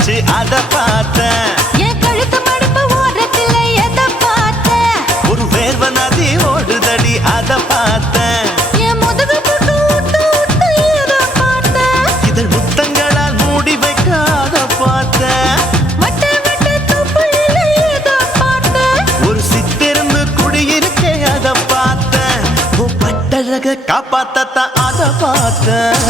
பட்டுச்சு அத பார்த்தேன். என் கழுத்து மடுப்பு ஓரத்துல எதை பார்த்தேன்? ஒரு வேர்வ நதி ஓடுதடி அத பார்த்தேன். என் முதுகு போட்டு ஊத்து ஊத்து எதை பார்த்தேன்? இதழ் முத்தங்களால் மூடி வைக்க அத பார்த்தேன். வட்ட வட்ட தொப்புளில எதை பார்த்தேன்? ஒரு சித்திருந்து குடியிருக்கே அத பார்த்தேன். உன் பட்டழக காப்பாத்தத்தான் அத பார்த்தேன்.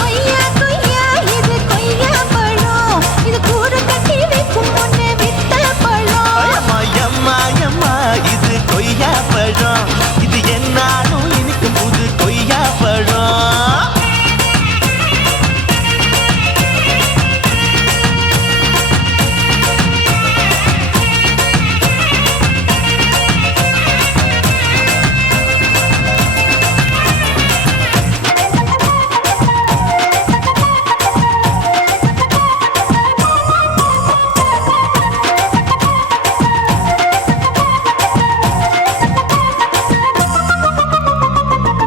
கொய்யா கொய்யா இது கொய்யா பழம், இது கூடு கட்டி வைக்கும் முன்னே வித்த பழம். அம்மா எம்மா எம்மா இது கொய்யா பழம், இது என்னாலும் எனக்கு புது கொய்யா பழம்.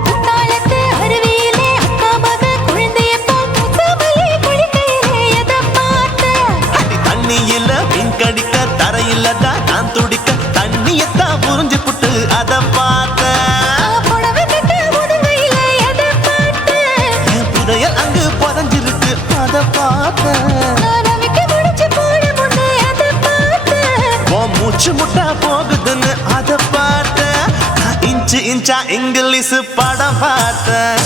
குத்தாலத்து அருவியிலே அக்கா மக குழந்தைய போல் முத்தமல்லி குளிக்கையிலே எதை பார்த்தேன்? அடி தண்ணியில மீன் கடிக்க தரையில தான் நான் துடிக்க தண்ணியத்தான் புரிஞ்சு புட்டு அத பார்த்தேன். புடவை கட்ட முதுகையிலே எதை பார்த்தேன்? என் புதையல் அங்கு புதஞ்சிருக்கு அத பார்த்தேன். நான் அவிக்க முடிச்சு போட முன்னே எதை பார்த்தேன்? உன் மூச்சு முட்டா போகுதுன்னு அத பார்த்தேன். நான் இன்ச்சு இன்ச்சா இங்கிலீஷ் படம் பார்த்தேன்.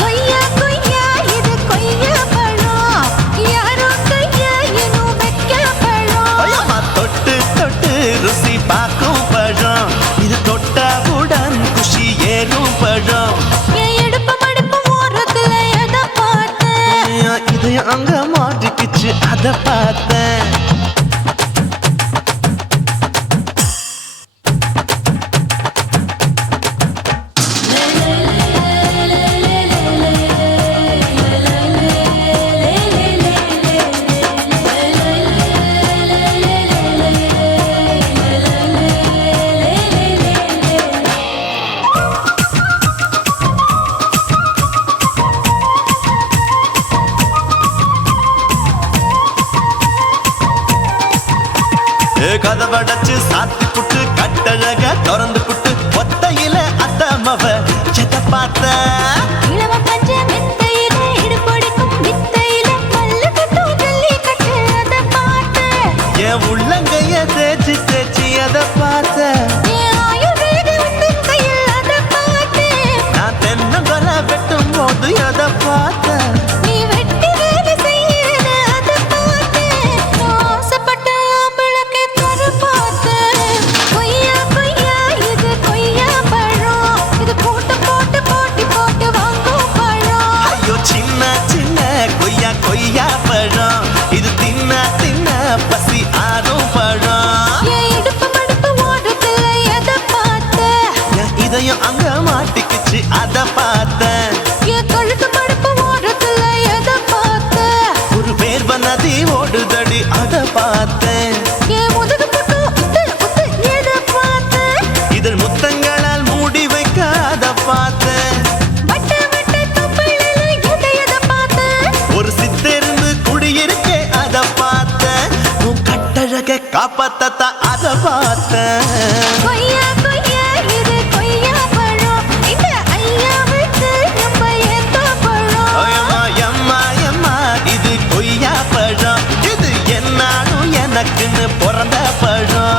கொய்யா கொய்யா இது கொய்யா பழம், யாரோ கையா இன்னும் வைக்க பழம். ஐயம்மா தொட்டு தொட்டு ருசி பார்க்கும் பழம், இது தொட்டவுடன் குஷி ஏறும் பழம். என் இடுப்பு மடுப்பு ஓரத்துல எதை பார்த்தேன்? என் இதயம் அங்க மாட்டிக்கிச்சு அத பார்த்தேன். கதவடைச்சு சாத்தி புட்டு கட்டழக திறந்து புட்டு ஒத்தையில அத்தமவ எதை பார்த்த. இளம பஞ்ச மெத்தையிலே இடுப்பொடிக்கும் வித்தையிலே மல்லு கட்டும் ஜல்லி கட்டு அதை பார்த்தேன். என் உள்ளங்கைய தேய்ச்சி தேய்ச்சி எதை பார்த்த. என் ஆயுர்வேத உந்தன் கையில் அதை பார்த்தேன். நான் தென்னங்கொலை வெட்டும் போது எதை பார்த்த. நீ வெட்டி வேலை செய்யறது அதை பார்த்தேன். நான் ஆசைப்பட்ட ஆம்பளுக்கு தர பார்த்தேன். கொய்யா கொய்யா இது கொய்யா பழம், இது கூட்டு போட்டு போட்டி போட்டு வாங்கும் பழம். ஐயோ சின்ன சின்ன கொய்யா கொய்யா பழம், இது தின்ன தின்ன பசி ஆறும் பழம். என் இடுப்பு மடுப்பு ஓரத்துல எதை பார்த்தேன்? என் இதயம் அங்க மாட்டிக்கிச்சு அத பார்த்தேன். என் கழுத்து மடுப்பு ஓரத்துல எதை பார்த்தேன்? ஒரு வேர்வ நதி ஓடுதடி அத பார்த்தேன். என் முதுகு போட்டு உத்து உத்து எதை பார்த்தேன்? இதழ் முத்தங்களால் மூடி வைக்க அத பார்த்தேன். வட்ட வட்ட தொப்புளில எதை பார்த்தேன்? ஒரு சித்திருந்து குடியிருக்கே அத பார்த்தேன். உன் கட்டழக காப்பாத்தத்தான் அத பார்த்தேன். கொய்யா கொய்யா இது கொய்யா பழம், இந்த ஐயா விட்டு நம்ம எந்த பழம்? அம்மா எம்மா எம்மா இது கொய்யா பழம், இது என்னாலும் எனக்குன்னு பிறந்த பழம்.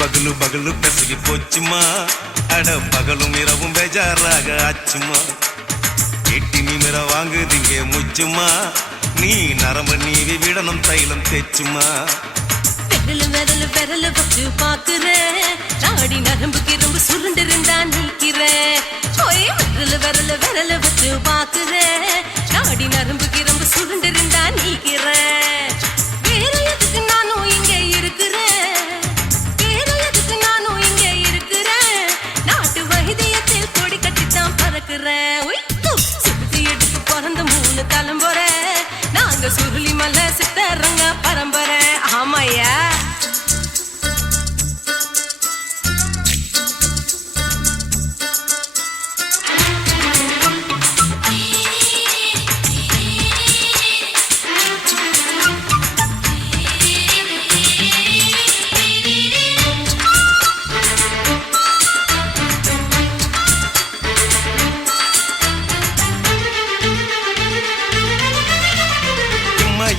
பகலு பகலு பெசகி போச்சுமா, அட பகலும் இரவும் பேஜாராக ஆச்சுமா. எட்டி நிமிர வாங்குதிங்க முச்சுமா, நீ நரம்ப நீவி விடணும் தைலம் தேச்சுமா. விரலு விரலு விரலு வச்சு பாக்கு பாக்குறேன் நாடி நரம்பு கிரம்பு சுருண்டிருந்தா நீக்கிறேன் ஓய் விரல விரல வச்சு பாக்குறேன் நாடி நரம்பு கிரம்பு சுருண்டிருந்தா நீக்கிறேன் வேற எதுக்கு நானும் இங்க இருக்கிறேன் வேற எதுக்கு நானும் இங்க இருக்கிறேன் நாட்டு வைத்தியத்தில் கொடி கட்டித்தான் பறக்குறேன் சுத்தி எடுத்து பிறந்த 3 தலைமுறை நாங்க சுருளி மலை சித்தரங்க பரம்பரை ஆமாயா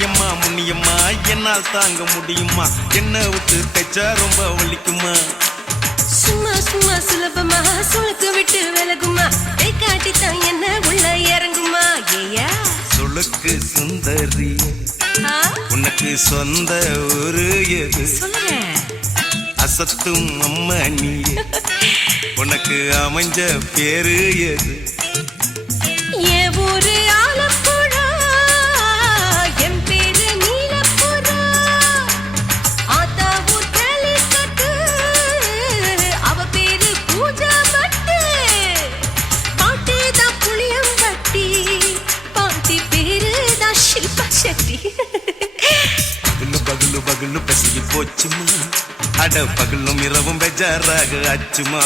எம்மா முன்னியம்மா என்னால் தாங்க முடியுமா என்ன விட்டு தைச்சா ரொம்ப வலிக்குமா சும்மா சும்மா சுலபமா சுளுக்கு விட்டு விலகுமா கை காட்டித்தான் என்ன உள்ள இறங்குமா ஏயா சுளுக்கு சுந்தரி உனக்கு சொந்த ஊரு எது சொல்லுங்க அசத்தும் அம்மா நீ உனக்கு அமைஞ்ச பேரு எது என் ஊரு ஆலப்புழா என் பேரு நீலப்புறா ஆத்தா ஊர் கேலிக்கட்டு அவ பேரு பூஜா பட்டு பாட்டி தான் புளியம்பட்டி பாட்டி பேரு தான் ஷில்பா செட்டி பகலு பகலு பகலு பசிக்கு போச்சுமா அட பகலும் இரவும் பெஜாராக ஆச்சுமா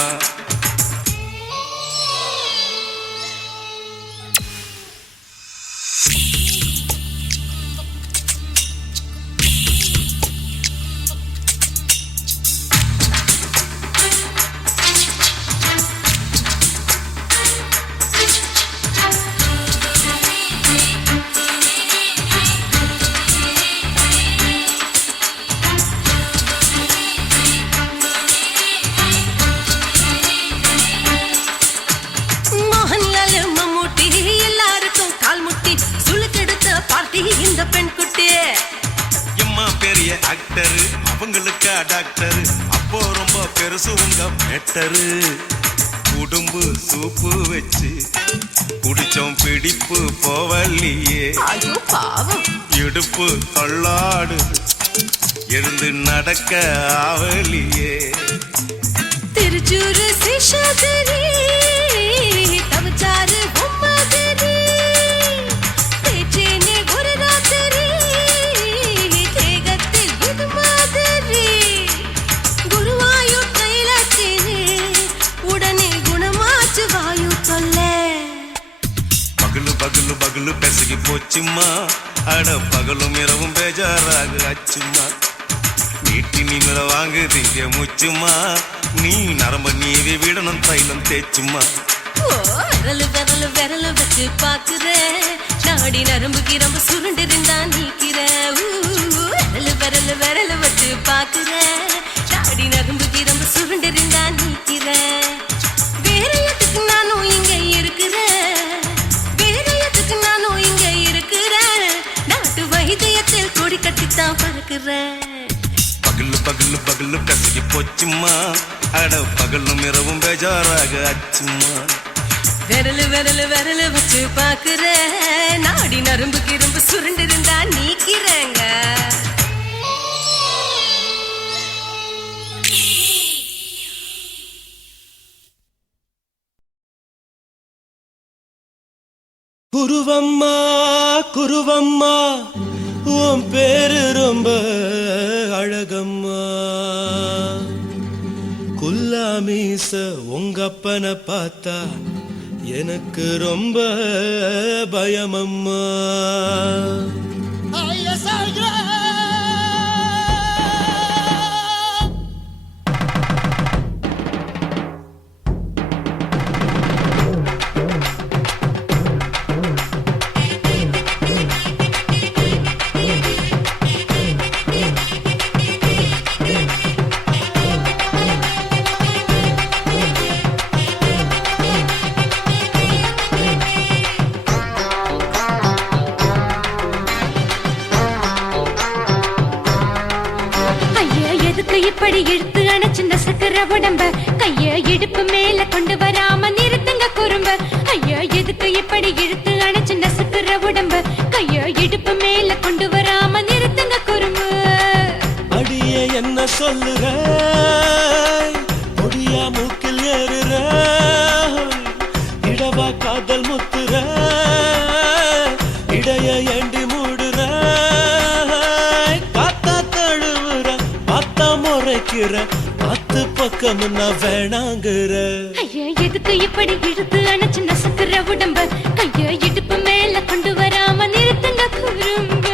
இந்த பெண் குட்டி எம்மா பெரிய ஆக்டரு அவங்களுக்கா டாக்டரு அப்போ ரொம்ப பெருசு உங்க மேட்டரு உடும்பு சூப்பு வச்சு குடிச்சோம் பிடிப்பு போவல்லையே ஐயோ பாவம் இடுப்பு தள்ளாடு எழுந்து நடக்க ஆவலியே திருச்சூரு சேஷாதிரி தவச்சாரு பொம்மதிரி தேச்சேனே ஒரு ராத்திரி தேகத்தில் இது மாதிரி குருவாயூர் தைலத்தினே உடனே குணமாச்சு வாயு தொல்ல பகலு பகலு பகலு பெசகி போச்சுமா அட பகலும் இரவும் பேஜாராக ஆச்சுமா நீட்டி நிமிர வாங்குதீங்க முச்சுமா நீ நரம்ப நீவி விடணும் தைலம் தேச்சுமா விரலு விரலு விரலு வச்சு பாக்குறேன் நாடி நரம்பு கிரம்பு சுருண்டிருந்தா நீக்கிறேன் விரலு விரலு விரலு வச்சு பாக்குறேன் நாடி நரம்பு கிரம்பு சுருண்டிருந்தா நீக்கிறேன் வேற எதுக்கு நானும் இங்க இருக்கிறேன் வேற எதுக்கு நானும் இங்க இருக்கிறேன் நாட்டு வைத்தியத்தில் கொடி கட்டித்தான் பறக்குறேன் பகலு பகலு பகலு கசகி போச்சுமா அட பகலும் இரவும் பேஜாராக ஆச்சுமா விரலு விரலு விரலு வச்சு பாக்குறேன் நாடி நரம்பு கிரம்பு சுருண்டிருந்தா நீக்கிறேங்க குருவம்மா குருவம்மா உன் பேரு ரொம்ப அழகம்மா குல்லாமீச உங்க அப்பனை பார்த்தா எனக்கு ரொம்ப பயமம்மா இப்படி இழுத்து அணைச்சு நசுக்கிற உடம்ப கைய இடுப்பு மேல கொண்டு வராம நிறுத்துங்க குறும்ப ஐயா எதுக்கு இப்படி இழுத்து அணைச்சு நசுக்கிற உடம்ப கைய இடுப்பு மேல கொண்டு வராம நிறுத்துங்க குறும்பு அடியே என்ன சொல்லுற முடியா மூக்கில் ஏறுற இடவா காதல் முத்துற இடைய ஏண்டி மூடுற காத்தா தழுவுற பார்த்தா முறைக்கிற பத்து பக்கம் நான் வேணாங்குற ஐயா எதுக்கு இப்படி இழுத்து அணைச்சு நசுக்கிற உடம்ப கைய இடுப்பு மேல கொண்டு வராம நிறுத்துங்க குறும்ப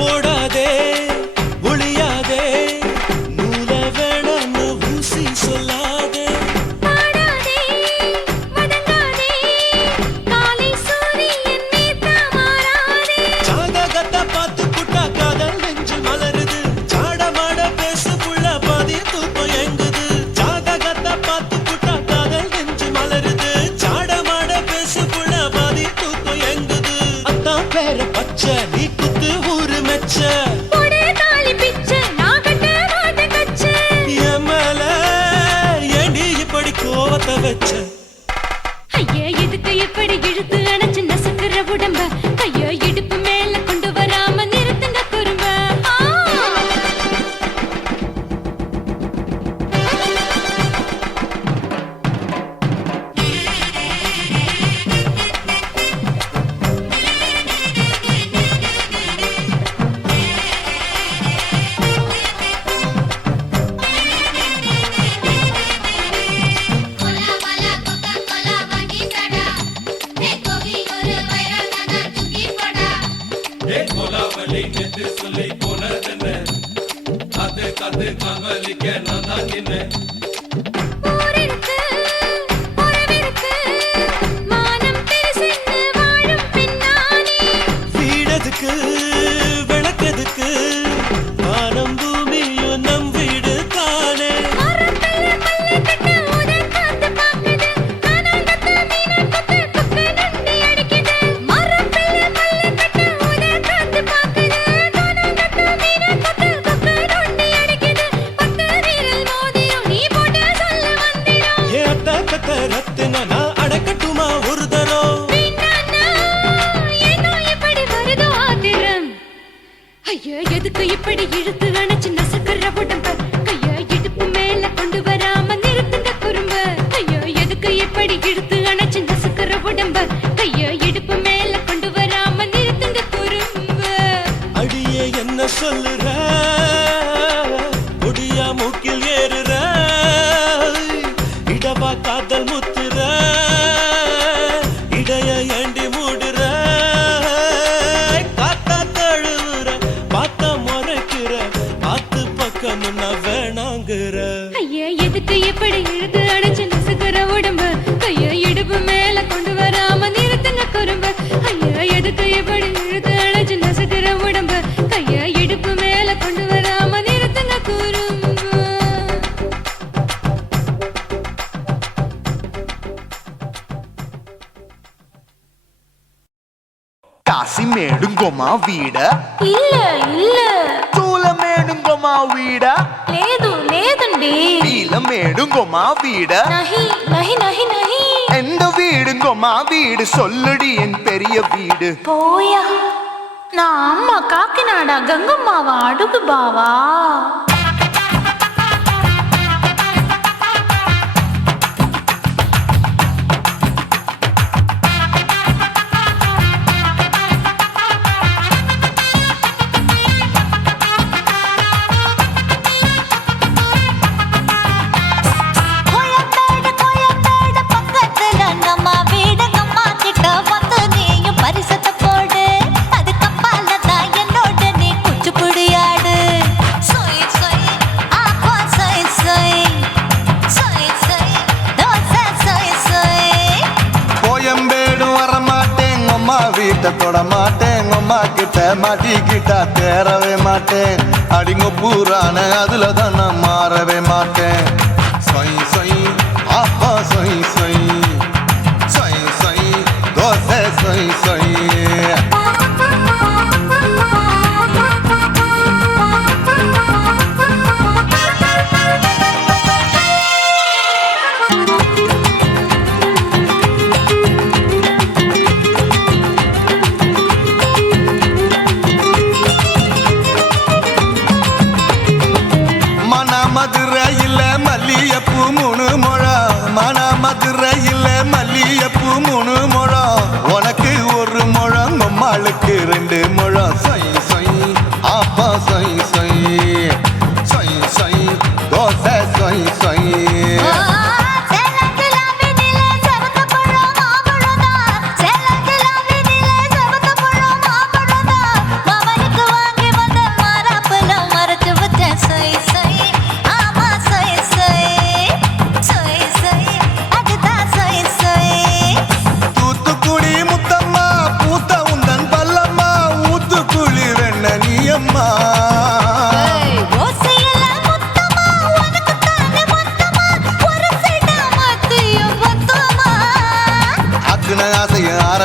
ஓடாதே ஒளியாதே நூல வேணான்னு ஊசி சொல்லாதே பாடாதே வதங்காதே காலை சூரியன் மீதா மாறாதே ஜாதகத்தை பார்த்து புட்டா காதல் நெஞ்சு மலருது சாடமாட பேசு புள்ள பாதி தூக்கம் எங்குது ஜாதகத்தை பார்த்து புட்டா காதல் நெஞ்சு மலருது சாடமாட பேசு புள்ள பாதி தூக்கம் எங்குது அத்தான் பேர பச்சை நீ குத்து ஊரு மெச்ச போடே தாலி பிச்சை நான் கட்ட மாட்ட கச்சை என் மேல ஏண்டி இப்படி கோவத்தை வச்ச ஐயா எதுக்கு இப்படி இழுத்து அணைச்சு நசுக்கிற உடம்ப கைய இடுப்பு மேல கொண்டு வராம நிறுத்துங்க குறும்ப ஊரிருக்கு உறவிருக்கு மானம் பெருசென்று வாழும் பெண்ணானே வீடதுக்கு விளக்கதுக்கு வானம் பூமியும் நம் வீடு தானே மரத்துல மல்லு கட்டு உதன் காத்து பாக்குது கானாங்கத்து மீன கொத்து கொக்கு நண்டி அடிக்குது மரத்துல மல்லு கட்டு உதன் காத்து பாக்குது கானாங்கத்து மீன கொத்து கொக்கு நண்டி அடிக்குது பத்து வீரல் மோதிரம் நீ போட்டு சொல்ல வந்திடும் ஏத்த கத்த ரத்தின நான் அடக்கட்டுமா ஒரு தரம் வீணானா ஏனோ இப்படி வருதோ ஆத்திரம் ஐயா எதுக்கு இப்படி இழுத்து அணைச்சு நசுக்கிற உடம்ப கைய இடுப்பு மேல கொண்டு வராம நிறுத்துங்க குறும்ப ஐயா எதுக்கு இப்படி இழுத்து அணைச்சு நசுக்கிற உடம்ப கைய இடுப்பு மேல கொண்டு வராம நிறுத்துங்க குறும்ப அடியே என்ன சொல்லுற முடியா மூக்கில் ஏறுற இடவா காதல் முத்துற இடைய ஏண்டி மூடுற காத்தா தழுவுற பார்த்த முறைக்கிற ஆத்து பக்கம் நான் வேணாங்குற ஐயா எதுக்கு இப்படி இழுத்து அணைச்சு நசுக்கிற உடம்ப கைய இடுப்பு மேல கொண்டு வராம நிறுத்துங்க குறும்ப ஐயா எதுக்கு இப்படி இழுத்து அணைச்சு நசுக்கிற உடம்ப கைய இடுப்பு மேல கொண்டு வராம நிறுத்துங்க குறும்ப కాసిమేడుంగోమా వీడ இல்ல இல்ல తూలమేడుంగోమా వీడ లేదు లేదండి నీలమేడుంగోమా వీడ நஹி நஹி நஹி நஹி எந்த வீடுங்கோமா வீடு சொல்லுடி என் பெரிய வீடு போயா நான் அம்மா காக்கிநாடா கங்கம்மாவா அடுகு பாவா கோயா கிட்ட மாட்டிக்கிட்டா தேரவே மாட்டேன் அடிங்க பூரான அதுல தான் நான் மாறவே மாட்டேன் சொய் சொய் அப்பா சொய் சொய் சொய் சொய் தோசை சொய் சொய் மதுரையில் மல்லியப்பூ 3 முழம் மன மதுரையில் மல்லியப்பூ 3 முழம் உனக்கு 1 முழம் அம்மாளுக்கு 2 முழம் சொய் சொய் அப்பா சொய் சொய் சொய் சொய் தோசை சொய் சொய்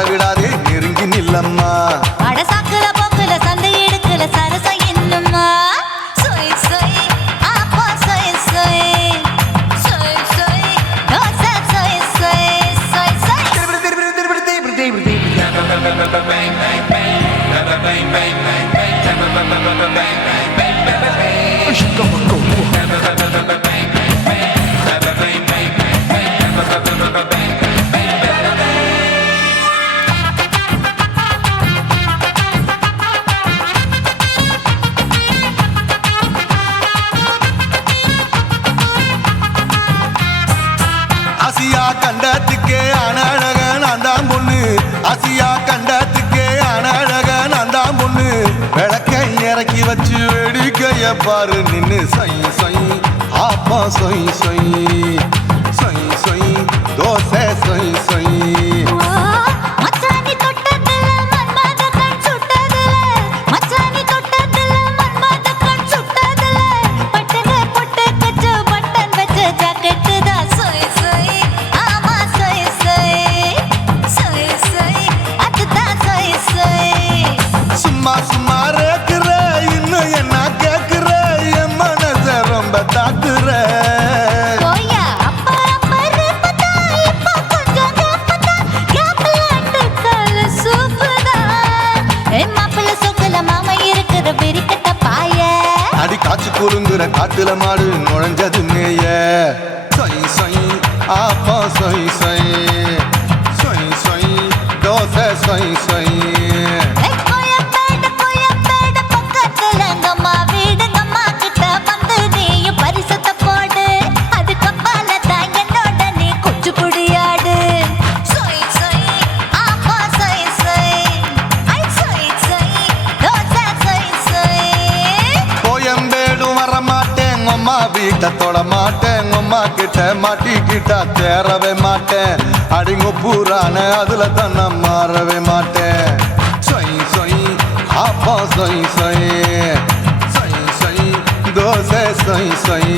விடாதே நெருங்கி நில்லம்மா அடசாக்குல போக்குல சந்தை எடுக்கல சரச என்னம்மா சொய் சொய் அப்பா சொய் சொய் சொய் சொய் தோசை சொய் சொய் சொய் சொய் ஆசியா கண்டத்துக்கே அனழக நான் தான் பொண்ணு ஆசியா கண்டத்துக்கே அனழக நான் தான் பொண்ணு விளக்கை இறக்கி வச்சு வேடிக்கைய பாரு நின்னு சொய் சொய் ஆப்பா சொய் சொய் சொய் சொய் தோசை சொய் சொய் சும்மா சும்மா ரேக்குற இன்னும் என்ன கேக்குற என் மனச ரொம்ப தாக்குற அடி காய்ச்சி குறுங்குற காட்டுல மாடு நுழைஞ்சது மேய சொய் சொய் ஆப்பா சொய் சொய் சொய் சொய் தோசை சொய் சொய் வீட்டை தொட மாட்டேன் அம்மா கிட்ட மாட்டிக்கிட்டா தேரவே மாட்டேன் அடிங்க பூரான அதுல தான் நான் மாறவே மாட்டேன் சொய் சொய் அப்பா சொய் சொய் சொய் சொய் தோசை சொய் சொய்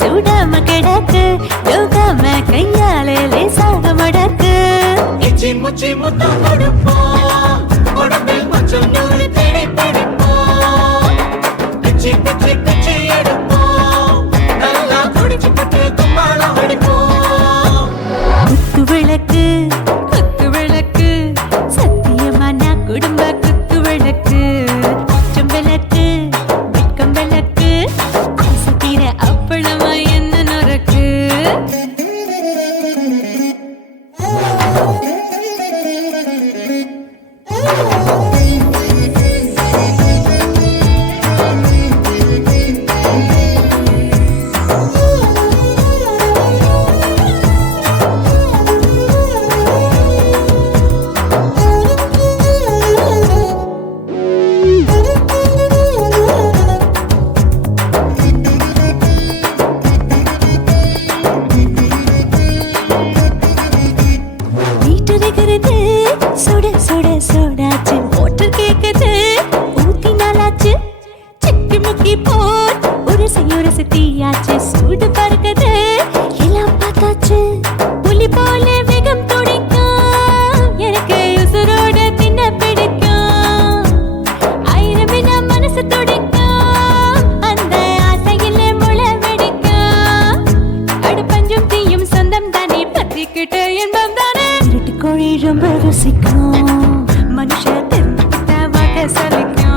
சுடாம கிடக்கு யோகாம கையாலே லேசாக மடக்கு இச்சி முச்சி முத்தம் கொடுப்போம் உடம்பில் மச்சம் நூறு தேடி பிடிப்போம் முடிச்சு போட்டு கும்மாளம் அடிப்போம். குத்து விளக்கு குத்து விளக்கு சத்தியமான குடும்ப குத்து விளக்கு. அச்சம் விளக்கு வெட்கம் விளக்கு ஆசை தீர அப்பளமா என்ன நொறுக்கு. வீட்டருகிறது சுட சுட சுடாச்சு. மோட்டர் கேக்குது ஊத்தி நாளாச்சு. சிக்கி முக்கி போல் உரசி தீயாச்சு. சூடு பறக்குது எல்லாம் பார்த்தாச்சு. புலி போல வேகம் துடிக்கும். எனக்கு உசுரோட தின்ன பிடிக்கும். ஆயிரம் மனசு துடிக்கும். அந்த ஆசையில முளை வெடிக்கும். அடுப்பஞ்சும் தீயும் சொந்தம் தானே பத்திக்கிட்டு இன்பம் தானே. இருட்டு கோழி ரொம்ப ருசிக்கும். மனுஷ தெரிஞ்சுக்கிட்ட வாக்க சலிக்கும்.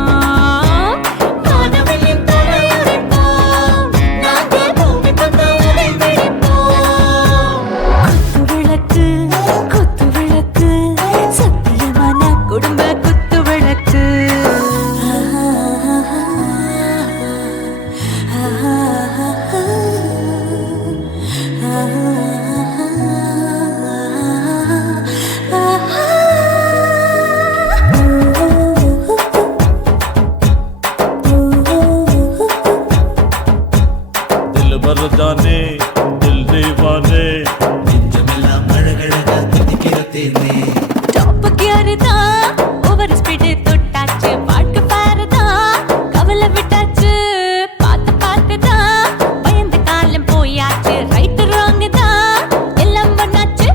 வானவெளியும் தலையுரைப்போம். நாங்க பூமி பந்து உடை வெடிப்போம். குத்து விளக்கு குத்து விளக்கு சத்தியமான குடும்ப குத்து விளக்கு. दिल भर जाने दिल दीवाने நெஞ்சமெல்லாம் அழகழகா தித்திக்கிற தேனே. டாப் கியர் தான் ஓவர் ஸ்பீட் தொட்டாச்சு. வாழ்க்கை பாரு தான் கவலை விட்டாச்சு. பார்த்து பார்த்து தான் பயந்து காலம் போயாச்சு. ரைட் ராங் தான் எல்லாம் பண்ணாச்சு.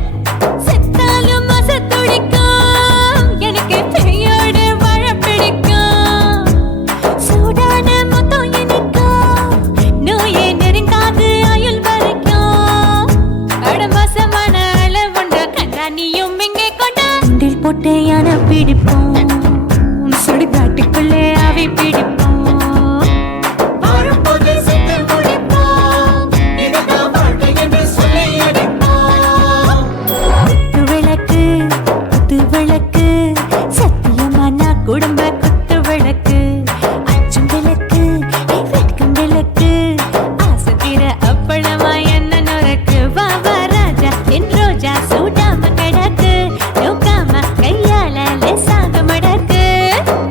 செத்தாலும் மச துடிக்கும். எனக்கு பெரியோடு வாழ பிடிக்கும். சூடான மொத்தம் எனக்கும். நோயே நெருங்காது ஆயுள் வரைக்கும். அடமாசமான அளவுண்ட கண்டா நீயும் இங்கே கொண்ட. உண்டில் போட்டு யானை பிடிப்போம். சுடுகாட்டுக்குள்ளே அவை பிடிப்போம். வாழும்போது செத்து முடிப்போம். இதுதான் வாழ்க்கை என்று சொல்லி அடிப்போம். குத்து விளக்கு குத்து விளக்கு சத்தியமான குடும்ப குத்து விளக்கு. அச்சம் விளக்கு வெட்கம் விளக்கு ஆசை தீர அப்பளமா என்ன நொறுக்கு. வா வா ராஜா என் ரோஜா சூடாம கிடக்கு. நோக்காம கையால லேசாக மடக்கு.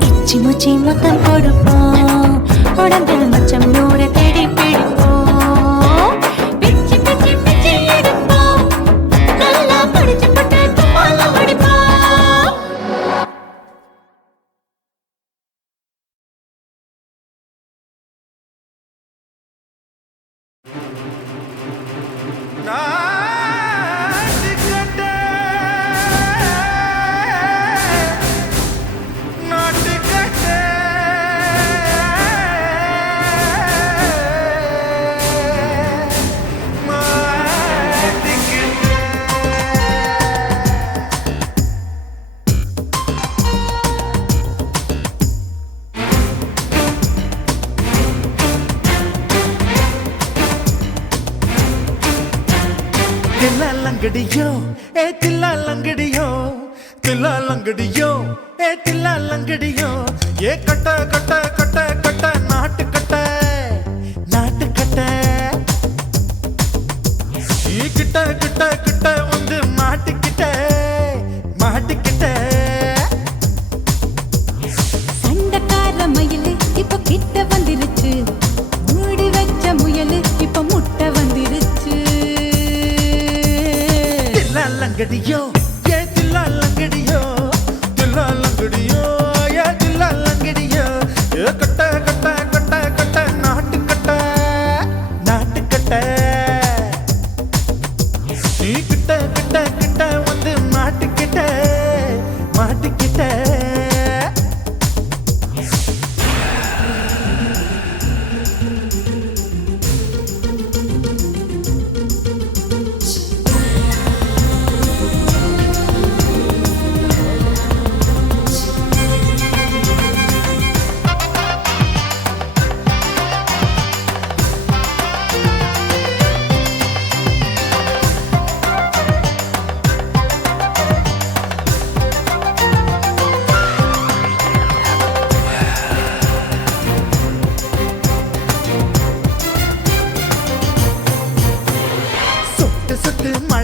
இச்சி முச்சி மொத்தம் கொடுப்போம். உடம்பில் மச்சம் நூறு தேடி பிடிப்போம். பிச்சி பிச்சி பிச்சி எடுப்போம். நல்லா படிச்சு போட்டு கும்மாளம் அடிப்போம். நாட்டுக்கட்டை, நாட்டுக்கட்டை. தில்லாலங்கடியோ ஏ தில்லாலங்கடியோ தில்லாலங்கடியோ ஏ தில்லாலங்கடியோ ஏ கட்ட கட்ட கட்ட கட்ட நாட்டு கட்ட நாட்டு கட்ட ஈ கிட்ட கிட்ட கிட்ட வந்து மாட்டிக்கிட்ட மாட்டிக்கிட்ட சண்டக்கார மயிலு இப்ப கிட்ட வந்துருச்சு. மூடி வச்ச முயலு இப்ப முட்டை வந்துருச்சு. தில்லாலங்கடியோ ஏ தில்லாலங்கடியோ தில்லாலங்கடியோ ஏ தில்லாலங்கடியோ ஏ கட்ட கட்ட கட்ட கட்ட நாட்டு கட்ட நாட்டு கட்ட நீ கிட்ட கிட்ட கிட்ட வந்து மாட்டிக்கிட்ட மாட்டிக்கிட்ட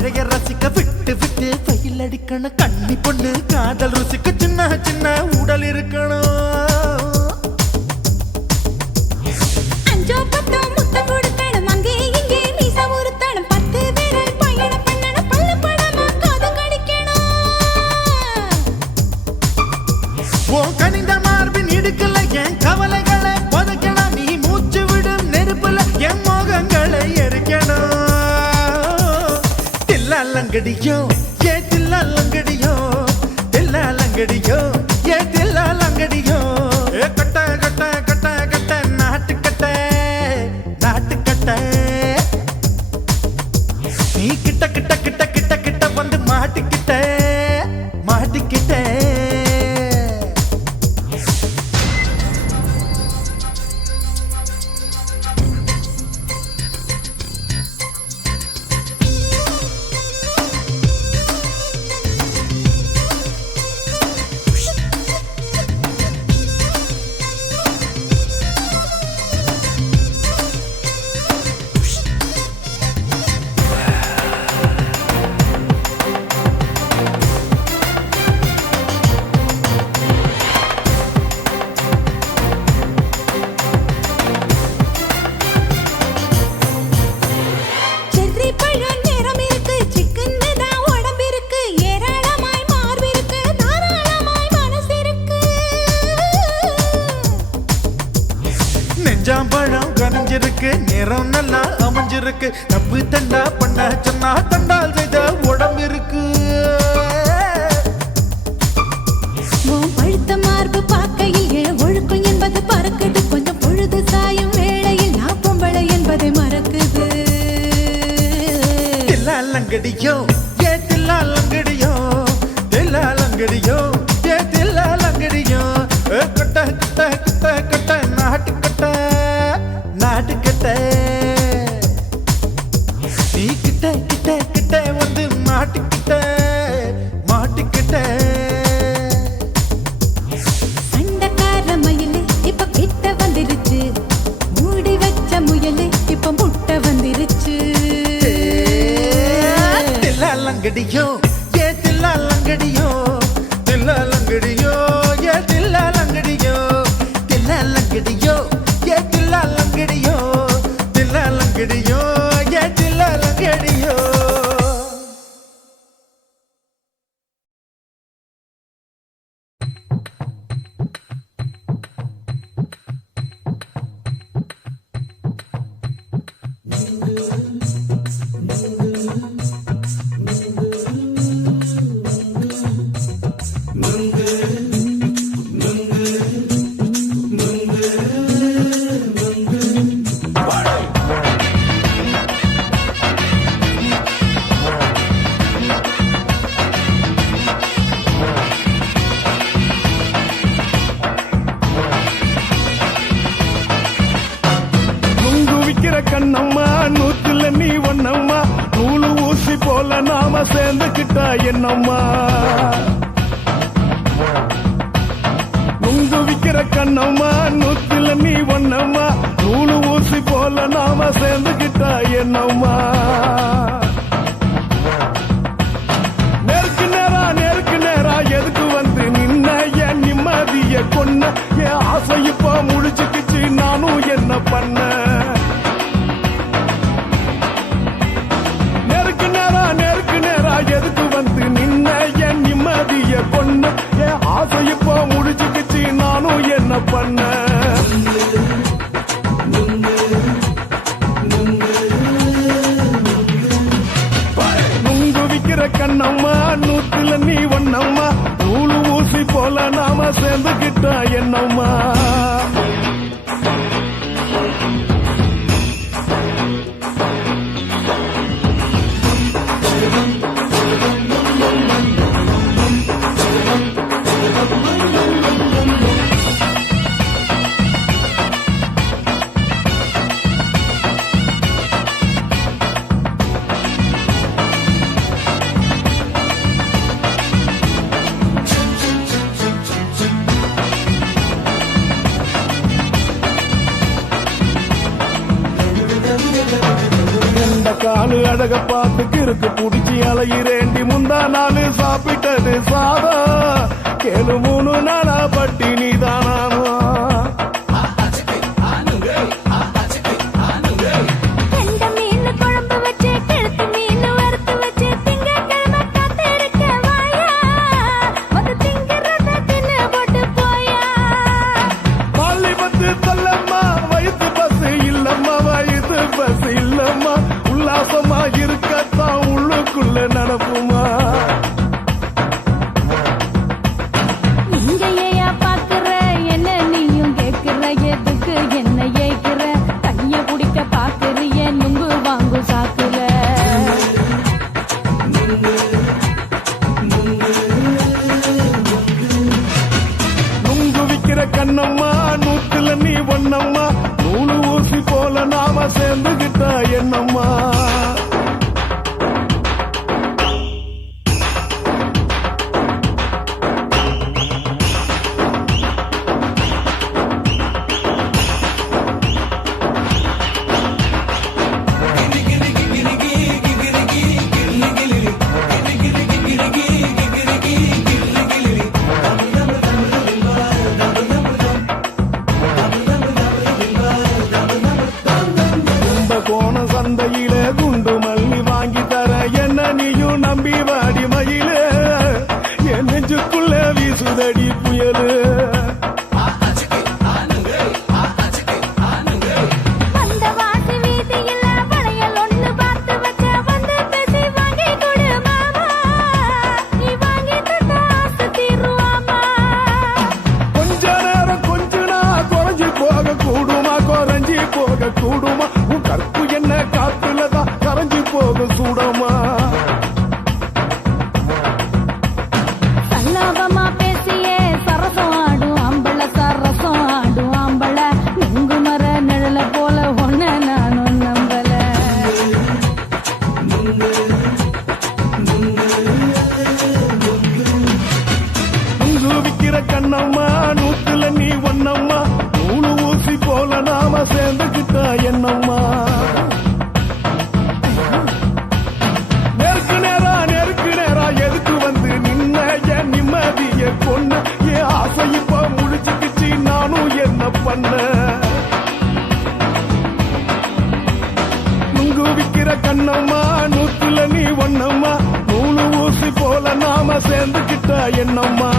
மழைய ரசிக்க விட்டு விட்டு வெயில் அடிக்கணும் கண்ணி பொண்ணு காதல் ருசிக்க சின்ன சின்ன உடல் இருக்கணும் அஞ்சோ பத்தோ முத்த கொடுக்கணும் அங்கே இங்கே மீச உருத்தணும் 10 விரல் பயணம் பண்ணணும் பல்ல படமா காது கடிக்கணும் ஓ கனிந்த மார்பின் இடுக்கல என் கவலைகளை புதைக்கணும் நீ மூச்சு விடும் நெருப்புல என் மோகங்களை எரிக்கணும் தில்லாலங்கடியோ ஏ தில்லாலங்கடியோ தில்லாலங்கடியோ ஏ தில்லாலங்கடியோ ஏ கட்ட கட்ட கட்ட கட்ட நாட்டு கட்ட நாட்டு கட்ட நீ கிட்ட கிட்ட கிட்ட கிட்ட கிட்ட வந்து மாட்டிக்கிட்ட மாட்டிக்கிட்ட செர்ரி பழம் நிறம் இருக்கு சிக்கன்னு தான் உடம்பு இருக்கு ஏராளமாய் மார்பு இருக்கு தாராளமாய் மனசு இருக்கு நெஞ்சாம்பழம் கனிஞ்சிருக்கு நிறம் நல்லா அமைஞ்சிருக்கு தப்பு தண்டா பண்ண சொன்னா தண்டால் செய்த உடம்பு இருக்கு உன் பழுத்த மார்பு பார்க்கையில் என் ஒழுக்கம் என்பது பறக்குது கொஞ்சம் பொழுது சாயும் வேளையில் நான் பொம்பளை என்பதை மறக்குது தில்லாலங்கடியோ ஏ தில்லாலங்கடியோ தில்லாலங்கடியோ ஏ தில்லாலங்கடியோ கட்ட கட்ட கட்ட கட்ட நாட்டு கட்ட நாட்டு கட்ட நீ கிட்ட கிட்ட கிட்ட வந்து மாட்டிக்கிட்ட மாட்டிக்கிட்ட சண்டக்கார மயிலு இப்ப கிட்ட வந்துருச்சு மூடி வச்ச முயலு இப்ப முட்டை வந்துருச்சு தில்லாலங்கடியோ ஏ தில்லாலங்கடியோ தில்லாலங்கடியோ ஏ தில்லாலங்கடியோ தில்லாலங்கடியோ ஏ தில்லாலங்கடியோ தில்லாலங்கடியோ ஏ தில்லாலங்கடியோ நுங்கு விக்கிற கண்ணம்மா நூத்துல நீ ஒன்னம்மா நூலு ஊசி போல நாம சேர்ந்துக்கிட்டா என்னம்மா நுங்கு விக்கிற கண்ணம்மா நூத்துல நீ ஒன்னம்மா நூலு ஊசி போல நாம சேர்ந்துக்கிட்டா என்னம்மா நேருக்கு நேரா எதுக்கு வந்து நின்ன என் நிம்மதிய கொன்ன என் ஆசை இப்ப முடிச்சுக்கிச்சு நானும் என்ன பண்ண நேருக்கு நேரா எதுக்கு வந்து நின்ன என் நிம்மதிய கொன்ன என் ஆசை இப்ப முடிச்சுக்கிச்சு நானும் என்ன பண்ண நுங்கு விக்கிற கண்ணம்மா நூத்துல நீ ஒன்னம்மா நூலு ஊசி போல நாம சேர்ந்துக்கிட்டா என்னம்மா காலு அழக பார்த்து கிறுக்கு புடிச்சு தேடி அலையிறேண்டி முந்தா நாள் சாப்பிட்டது சாதம் கேளு 3 நாளா பட்டினி தானாமா கெண்ட மீன் குழம்பு வச்சு கெளுத்தி மீன் வறுத்து வச்சு திங்கட்கிழமை காத்திருக்க வாயா வந்து திங்கிறத தின்னு போட்டு போயா பாலி பத்து தள்ளம்மா வயிற்று பஸ் இல்லம்மா வயிற்று பஸ் இல்லம்மா உல்லாசமா இருக்கத்தான் உள்ளுக்குள்ள நடப்புமா இங்க ஏயா பாக்குற என்ன நீயும் கேக்குற எதுக்கு என்ன ஏக்குற தண்ணிய குடிக்க பாக்குறிய நுங்கு வாங்கு சாக்குல நுங்கு விக்கிற கண்ணம்மா நூத்துல நீ ஒண்ணம்மா நூலு ஊசி போல நாம சேர்ந்துகிட்டா என்னம்மா கோண சந்தையில குண்டு மல்லி வாங்கி தர என்ன நீயும் நம்பி வாடி மயில என் நெஞ்சுக்குள்ள வீசுதடி புயலு வந்த வாசி வீதியில வளையல் ஒண்ணு பார்த்து வச்ச வந்து பேசி வாங்கி கொடு மாமா நீ வாங்கி தந்த ஆசை தீருவாமா கொஞ்ச நேரம் கொஞ்சனா குறைஞ்சி போக கூடுமா குறைஞ்சி போக கூடுமா உன் கற்பு என்ன காத்துலதான் கரைஞ்சி போக சூடமா சல்லாபமா பேசியே சரசம் ஆடும் ஆம்பள சரசம் ஆடும் ஆம்பள நுங்கு மர நிழல போல ஒன்ன நானும் நம்பல நுங்கு விக்கிற கண்ணம்மா நூத்துல நீ ஒண்ணம்மா நூலு ஊசி போல நாம சேர்ந்துகிட்டா என்னம்மா நெருக்கு நேரா எதுக்கு வந்து நின்ன என் நிம்மதிய கொன்ன என் ஆசை இப்ப முடிச்சுக்கிச்சு நானும் என்ன பண்ண நுங்கு விக்கிற கண்ணம்மா நூத்துல நீ ஒண்ணம்மா நூலு ஊசி போல நாம சேர்ந்துகிட்டா என்னம்மா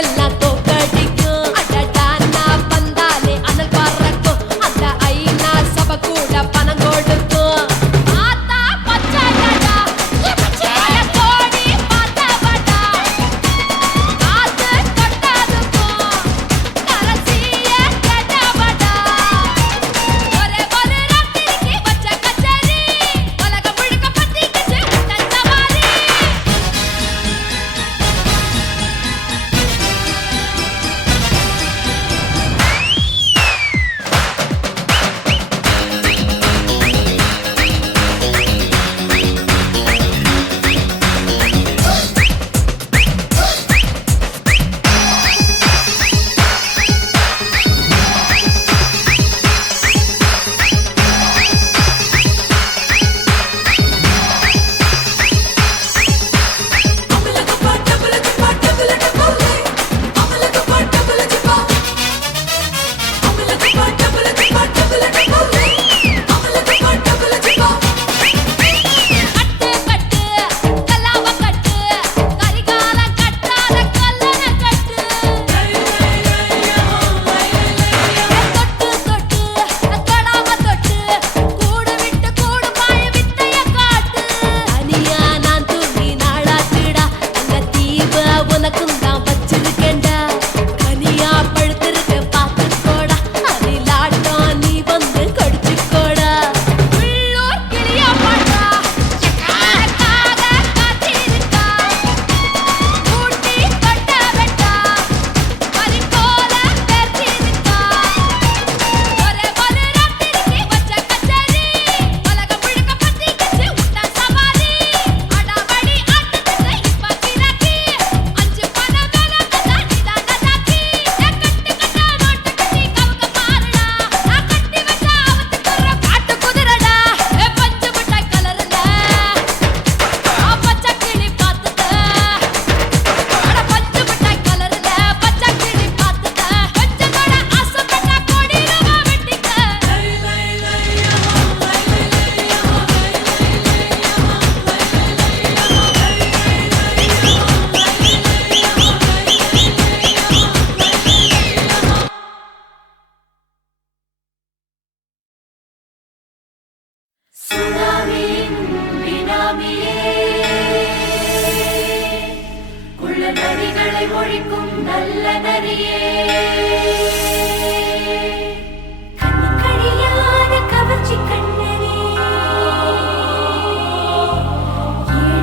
எல்லாம் தோக்கடிக்கும் அடடா நான் வந்தாலே அனல் பறக்கும் அந்த ஐநா சபை கூட பணம் கொடுக்கும் ஆத்தா பச்சாடா பச்சாட கோடி பார்த்தவடா காத்து கொட்டாதுக்கும் கரசிய கேட்டவடா ஒரே ஒரு ராத்திரிக்கு வச்ச கச்சேரி உலகம் முழுக்க பத்திக்கிச்சு உட்டன் சவாரி ஒழிக்கும் நல்ல நரியே கண்ணிக்கழியாத கவர்ச்சி கண்ணனே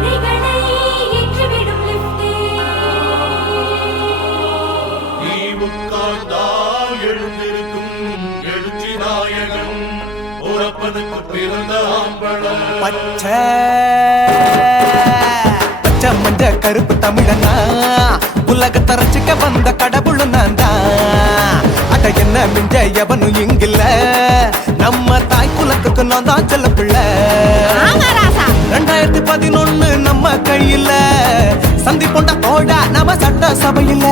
ஏழைகளை ஏற்றிவிடும் லிப்டே நீ உட்கார்ந்தால் எழுந்திருக்கும் எழுச்சி நாயகன் உறப்பனுக்கு பிறந்த ஆம்பள பச்சை மஞ்ச கருப்பு தமிழனா உலகத்தை ரசிக்க வந்த கடவுள் நான் தான் அட என்ன மிஞ்ச எவனும் இங்கில்ல நம்ம தாய் குலத்துக்கு நான் தான் செல்ல பிள்ளை 2011 நம்ம கையில சந்தி போண்டா தோடா நம்ம சட்ட சபையில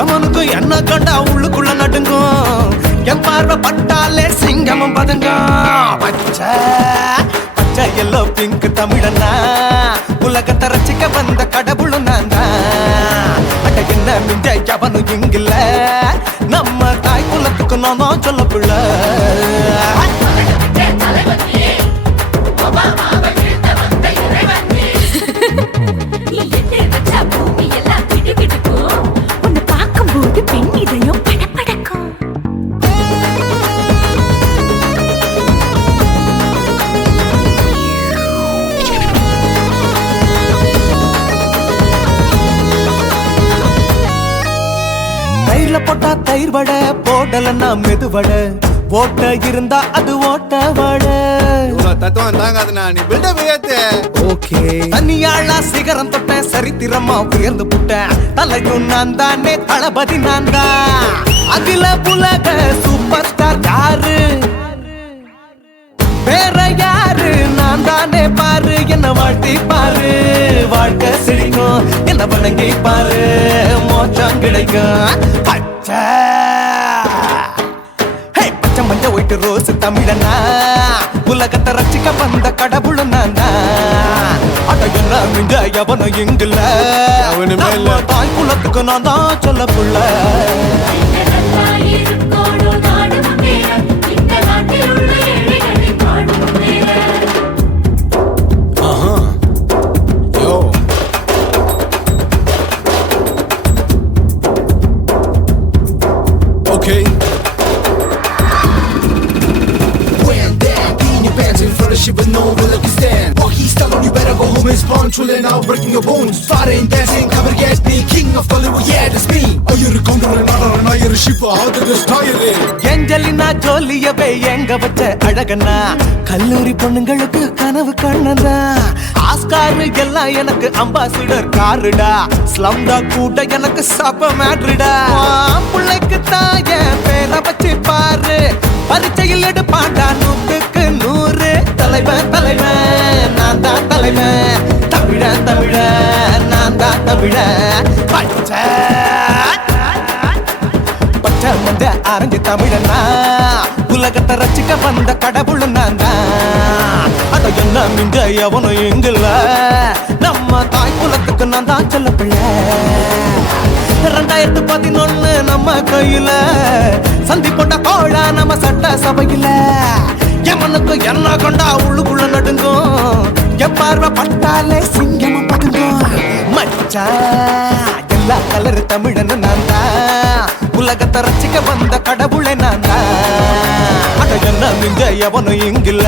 எவனுக்கு என்ன கண்டா உள்ளுக்குள்ள நடுங்கும் என் பார்வை பட்டாலே சிங்கமும் பதுங்கும் பச்சை எல்லோ பிங்க் தமிழனா உலகத்தை ரசிக்க வந்த கடவுளும் நான் தான் அட என்ன மிஞ்ச எவனும் இங்கில்ல நம்ம தாய் குலத்துக்கு நான் தான் சொல்ல பிள்ளை உன்னை பார்க்கும்போது பெண் இதயம் படபடக்கும் தயிர்ல போட்டா தயிர் வடை போடலன்னா மெதுவடை ஓட்ட இருந்தா அது ஓட்ட வடை தத்துவம் தாங்காதுண்ணா நீ பில்டப் ஏத்து ஓகே தனியாளா சிகரம் தொட்ட சரித்திரமா உயர்ந்து புட்டேன் தலையும் நான் தானே தளபதி நான் தான் அகில உலக சூப்பர் ஸ்டார் யாரு வேற யாரு நான் தானே பாரு என்ன வாழ்த்தி பாரு வாழ்க்கை சிரிக்கும் என்ன வணங்கி பாரு மோச்சம் கிடைக்கும் பச்சை பச்சை மஞ்ச ஒயிட்டு ரோஸ் தமிழனா உலகத்தை ரசிக்க வந்த கடவுள் நான் தான் அட என்ன மிஞ்ச எவனும் இங்கில்ல அவனுமே இல்ல. நம்ம தாய் குலத்துக்கு நான் தான் சொல்ல புள்ள Okay. When damn, in your pants in front of shit with no will you stand. While he's telling you better go home and spawn, chilling out, breaking your bones. Fighting, dancing, cover gas, me, king of Hollywood, yeah, that's me. Oh, you're a counter and not a ship, how did this tire it? Angelina ஜோலியவே எங்க வச்ச அழகனா கல்லூரி பொண்ணுங்களுக்கு கனவு கண்ணனா Oscar எல்லாம் எனக்கு ambassador காருடா ஸ்லம்டா கூட எனக்கு சப்ப மேட்ருடா பிள்ளைக்கு தான் என் பேரை வச்சு பாரு பரீட்சையில் எடுப்பாண்டா 100க்கு 100 தலைவன் தலைவன் நான் தான் தலைவன் தமிழன் தமிழன் நான் தான் தமிழன் பச்சை மந்த அரைஞ்சு தமிழனா உலகத்தை ரசிக்க வந்த கடவுள் நான் தான் அத என்ன மிஞ்ச எவனும் எங்கில்ல நம்ம தாய் குலத்துக்கு நான் தான் சொல்ல பிள்ளை 2011 நம்ம கையில சந்தி போட்ட கோழா நம்ம சட்ட சபையில எமனுக்கு என்ன கொண்டா உள்ளுக்குள்ள நடுங்கும் எப்பார்வ பட்டாலே சிங்கமும் படுங்கும் மச்சா எல்லா கலர் தமிழன் நான் தான் உலகத்தை ரசிக்க வந்த கடவுளை நான் தான் அட என்ன மிஞ்ச எவனும் இங்கில்ல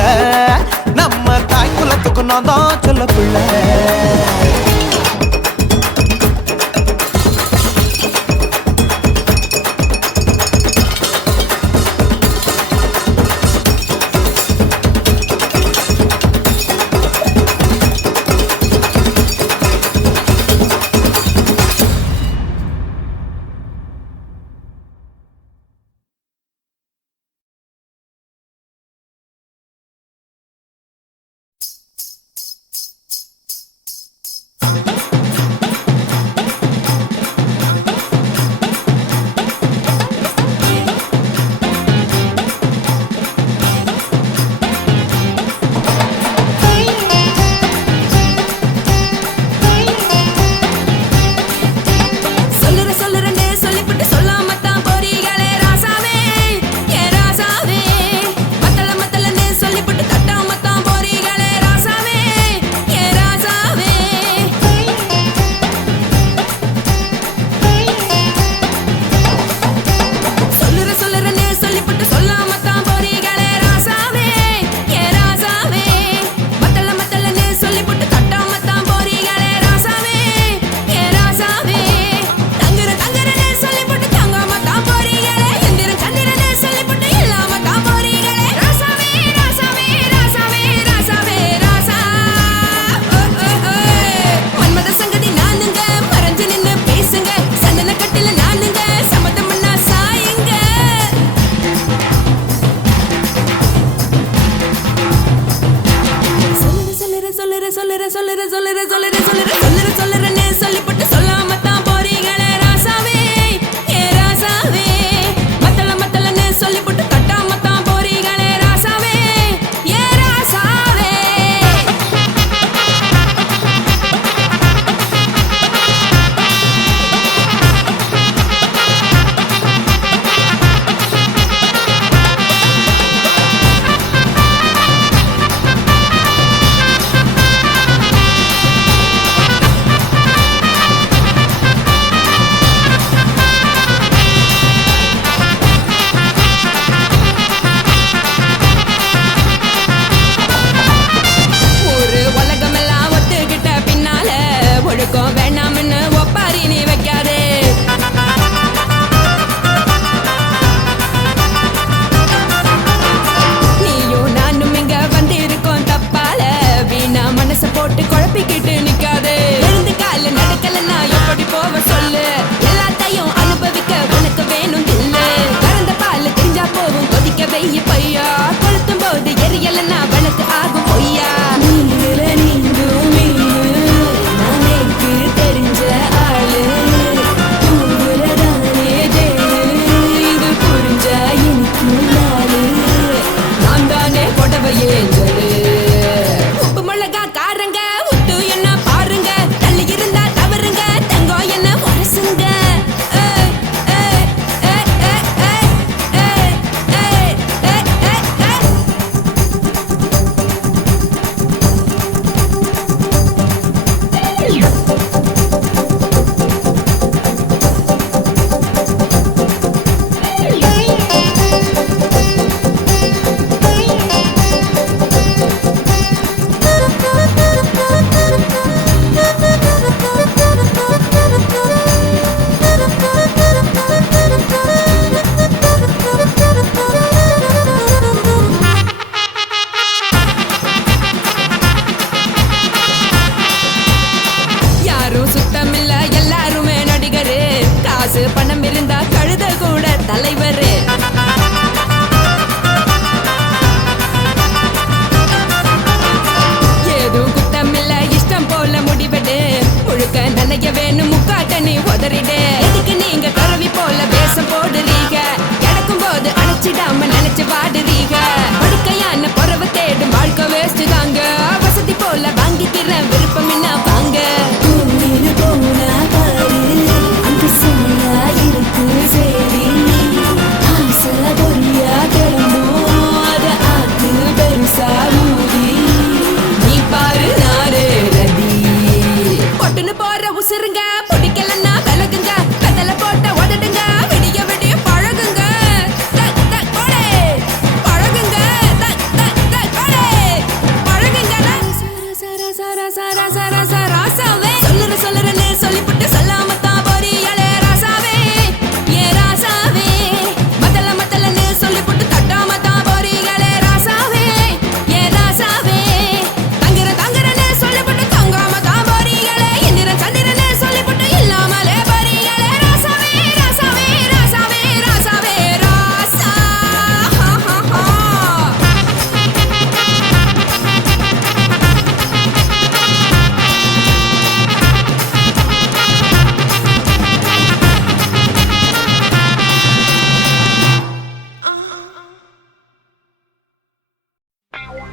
நம்ம தாய் குலத்துக்கு நான் தான் சொல்ல பிள்ளை எவரிடே எதுக்கு நீங்க கரவி போல வேஷம் போடுறீங்க கிடக்கும் போது அணைச்சிடாம நினைச்சு வாடுறீங்க படுக்கையான பறவை தேடும் வாழ்க்கை வேஸ்ட் தாங்க வசதி போல வாங்கிக்கிறேன் விருப்பம் என்ன வாங்க போனா பாரு அங்க சுமையா இருக்கு சரி ஆசை பொரியா கிளம்பும் அத ஆத்து பெருசா மூடி நீ பாரு நானே ரதி பொட்டுன்னு போற உசுருங்க பிடிக்கலன்னா விலகுங்க கதல போட்ட உதடுங்க விடிய விடிய பழகுங்க தக் தக் போடே பழகுங்க தக் தக் தக் போடே பழகுங்க சர சர சர சர சர ராசாவே சொல்லுறேன்னு சொல்லிப்புட்டு சொல்லாம தான் போறியலே ராசாவே ஏ ராசாவே மத்தலன்னு சொல்லிப்புட்டு தட்டாம தான் போறீங்களே ராசாவே ஏ ராசாவே தங்குறேன்னு சொல்லிப்புட்டு தங்காம தான் போறீங்களே இந்திரன் சந்திரன்னு சொல்லிப்புட்டு இல்லாமலே போறீங்களே ராசாவே ராசாவே ராசாவே ராசாவே ராசா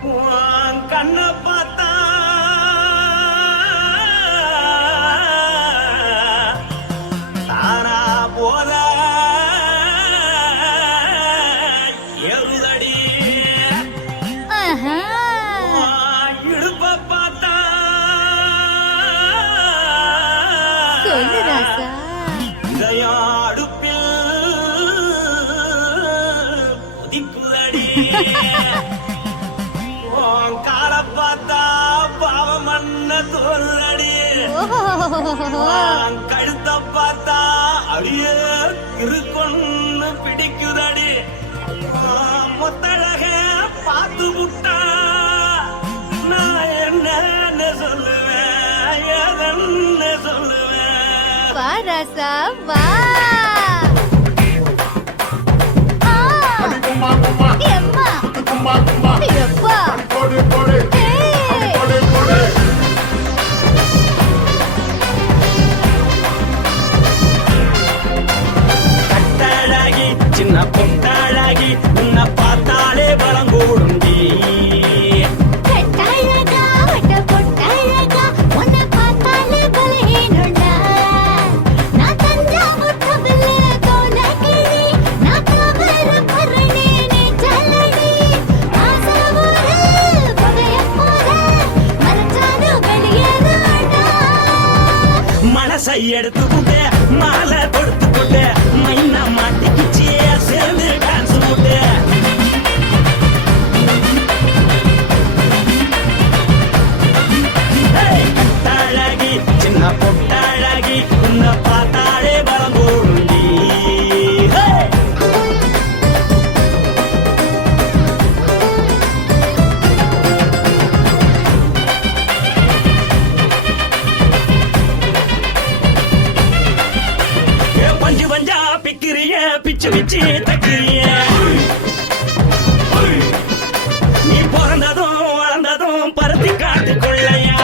உன் கண்ணை பார்த்தா தானா போத எருதடி உன் இடுப்பை பார்த்தா சொல்லு ராசா இதயம் அடுப்பில் கொதிக்குதடி உன் காலை பார்த்தா பாவம் மண்ண தோல்றடி உன் கழுத்தை பார்த்தா அடியே இருக்குன்னு பிடிக்குதடி உன் முத்தழக பார்த்து விட்டா நான் என்ன சொல்லுவேன் ஏதென்ன சொல்லுவேன் வா ராசா வா கும்மா கும்மா எம்மா கும்மா கும்மா எப்பா போடு போடு ஏய் போடு போடு கட்டழகி சின்ன பொட்டழகி உன்னை பார்த்தாலே பலம் கூடுண்டி கட்டழகா வட்ட பொட்டழகா உன்னை பார்த்தாலே பலஹீனண்டா நான் தஞ்சாவூர் கவில்ல கோலகிரி நான் கவர பரணி நீ ஜல்லடி ஆசவூர் பகைய போல மறைச்சாது வெளியேறாண்டா மனசை எடுத்துக்கிட்டு மாலை கொடுத்துக்கிட்டு மைனா மாட்டிக்கிச்சு சேர்ந்து டான்ஸ் போட்டு கட்டழகி சின்ன பொட்டழகி உன்னை பார்த்தாலே பலம் கூடுண்டி பஞ்சு பஞ்சா பிக்கிறிய பிச்சு பிச்சு தக்கிறிய நீ பிறந்ததும் வளர்ந்ததும் பருத்தி காட்டு கொள்ளையா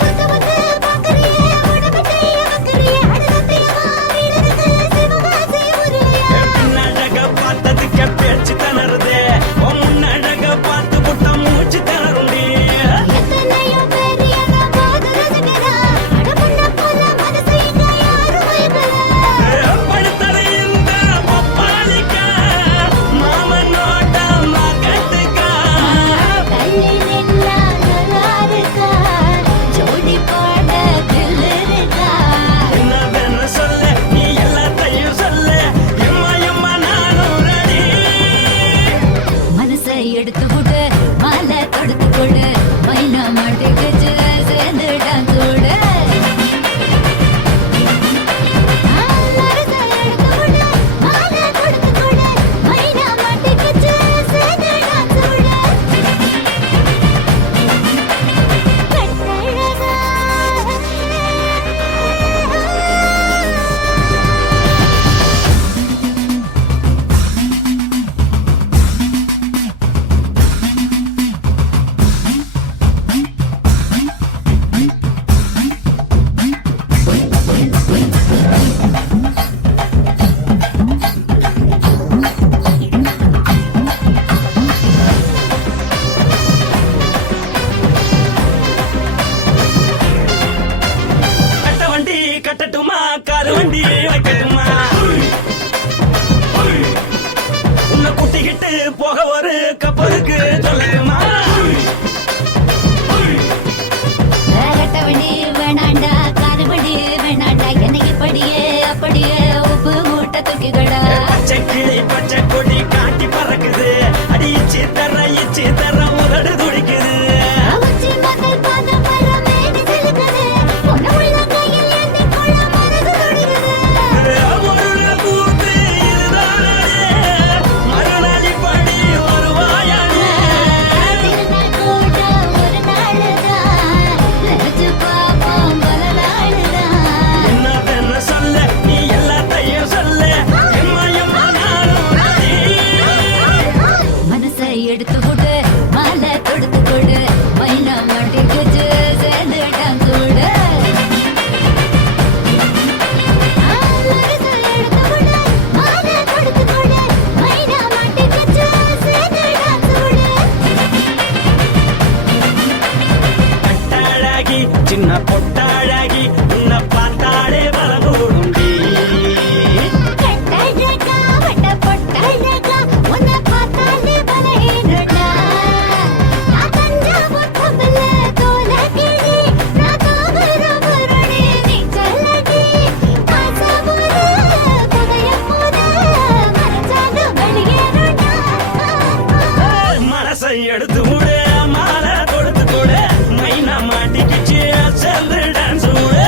வந்து வந்து பாக்கறியே உடம்பு செய்ய வக்கறியே அடலத்தையா வீடுக்கு சிவகாசி உரியா பின்னழக பார்த்ததுக்கு பேச்சு தளருது முன்னழக பார்த்து புட்ட மூச்சு தளருண்டி எத்தனையோ பெரிய போது ரசிக்கிறா அடபுள்ள போல மனசை யாரும் வைக்கல படுத்த கொலுசை எடுத்து விடு மாலை கொடுத்து கொடு மைனா மாட்டிக்கிச்சு சேர்ந்து டான்ஸ் விடு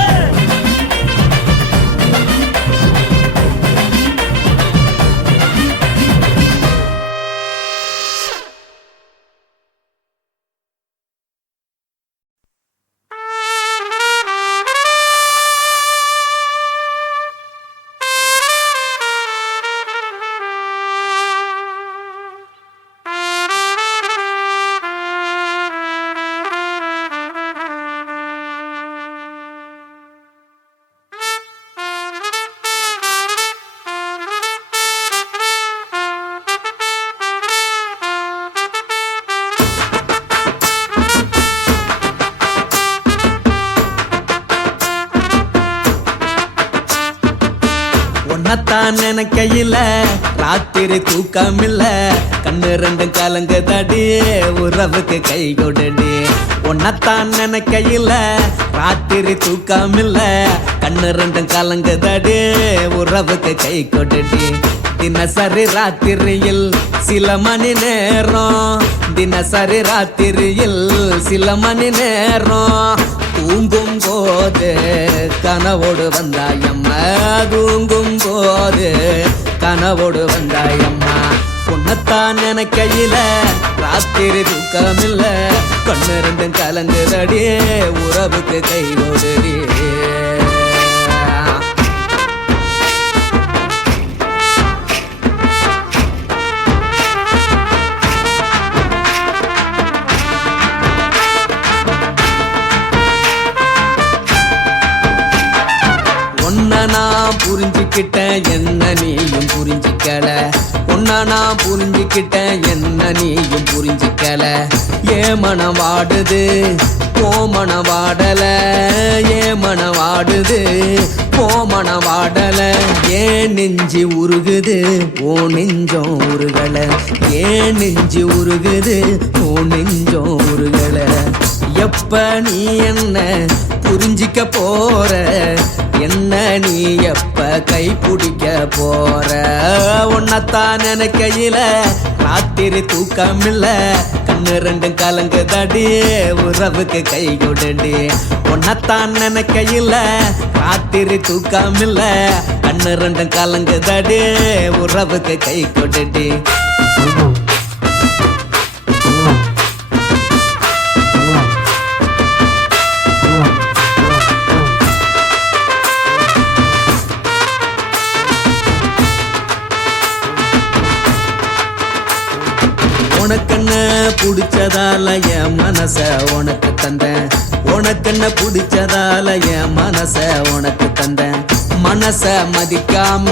உன்னத்தான் நினைக்கையில ராத்திரி தூக்கமில்ல கண்ணு ரெண்டும் கலங்குதடி உறவுக்கு கை கொடுடி உன்னத்தான் நினைக்கையில ராத்திரி தூக்கமில்ல கண்ணு ரெண்டும் கலங்குதடி உறவுக்கு கை கொடுடி தினசரி ராத்திரியில் சில மணி நேரம் தினசரி ராத்திரியில் சில மணி நேரம் தூங்கும் போது கனவோடு வந்தாயம்மா தூங்கும் போது கனவோடு வந்தாயம்மா உன்னத்தான் நினைக்கையில ராத்திரி தூக்கமில்ல கண்ணு ரெண்டும் கலங்குதடி உறவுக்கு கை கொடுடி நான் புரிஞ்சுக்கிட்டேன் என்ன நீயும் புரிஞ்சுக்கல உன்ன நான் புரிஞ்சுக்கிட்டேன் என்ன நீயும் புரிஞ்சுக்கல ஏ மனம் வாடுது ஓ மனம் வாடல ஏ மனம் வாடுது ஓ மனம் வாடல ஏன் நெஞ்சு உருகுது ஓ நெஞ்சம் உருகல ஏன் நெஞ்சு உருகுது ஓ நெஞ்சம் உருகல எப்ப நீ என்ன புரிஞ்சிக்க போற என்ன நீ எப்ப கை பிடிக்க போற உன்னத்தான் நினைக்கையில ராத்திரி தூக்கமில்ல கண்ணு ரெண்டும் கலங்குதடி உறவுக்கு கை கொடுடி உன்னத்தான் நினைக்கையில ராத்திரி தூக்கமில்ல கண்ணு ரெண்டும் கலங்குதடி உறவுக்கு கை கொடுடி உனக்கென்ன பிடிச்சதால என் மனச உனக்கு தந்தேன் உனக்கென்ன பிடிச்சதால என் மனச உனக்கு தந்தேன் மனச மதிக்காம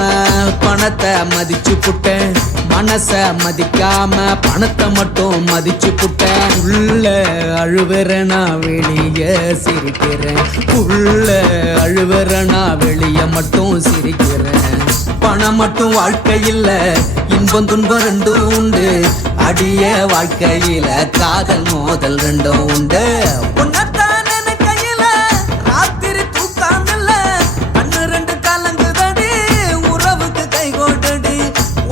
பணத்தை மதிச்சு புட்டேன் மனச மதிக்காம பணத்தை மட்டும் மதிச்சு புட்டேன் உள்ள அழுவுற நான் வெளிய சிரிக்கிறேன் உள்ள அழுவுற நான் வெளிய மட்டும் சிரிக்கிறேன் பணம் மட்டும் வாழ்க்கையில் இன்பம் துன்பம் ரெண்டும் உண்டு அடிய வாழ்க்கையில காதல் மோதல் ரெண்டும் உண்டு உன்னத்தான் நினைக்கையில ராத்திரி தூக்கமில்ல கண்ணு ரெண்டு கலங்குதடி உறவுக்கு கை கொடுடி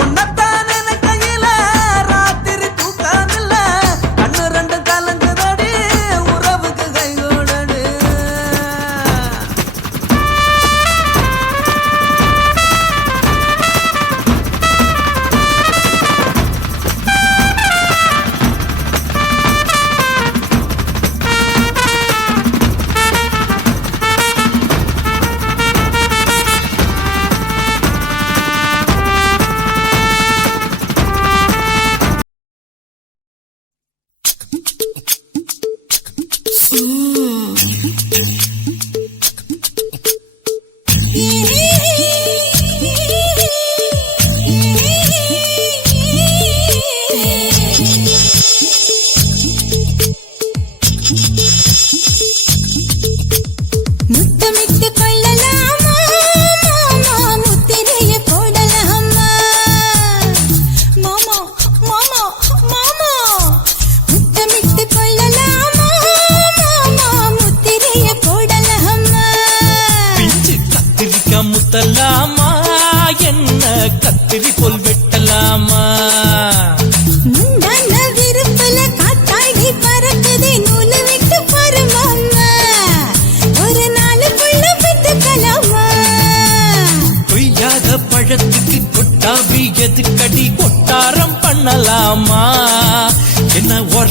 உன்னத்தான் நினைக்கையில ராத்திரி தூக்கமில்ல கண்ணு ரெண்டு கலங்குதடி உறவுக்கு கை கொடுடி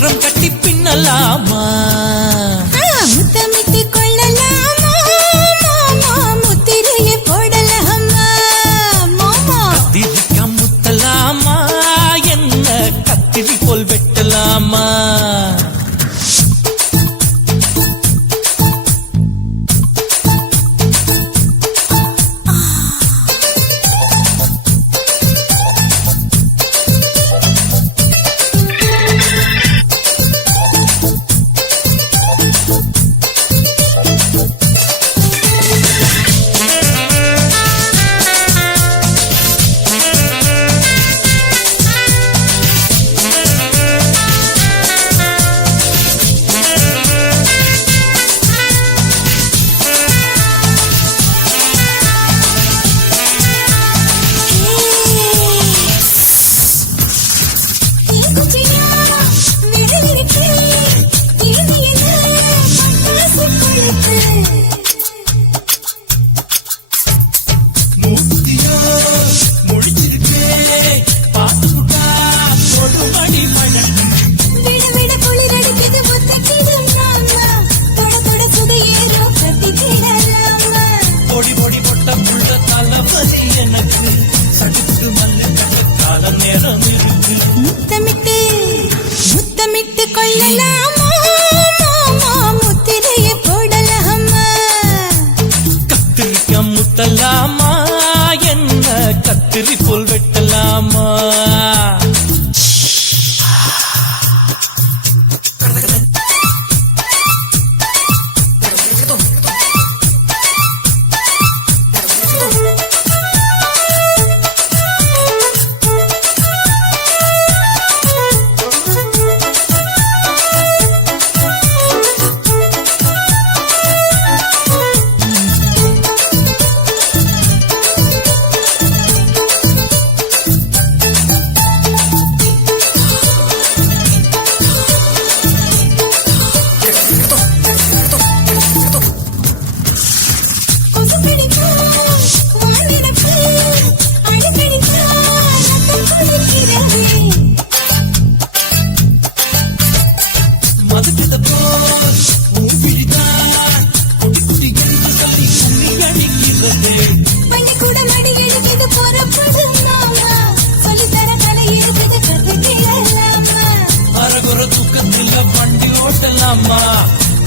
ஒரம் கட்டி பின்னலாமா முத்தமிட்டு கொள்ளலாமா மாமா முத்திரையை போடலாமா மாமா கத்திரிக்கா முத்தலாமா என்ன கத்திரி போல் வெட்டலாமா முத்தமிட்டு முத்தமிட்டு கொள்ளலாமா மாமா முத்திரையை போடலாமா கத்திரிக்கா முத்தலாமா என்ன கத்திரி போல் வெட்டலாமா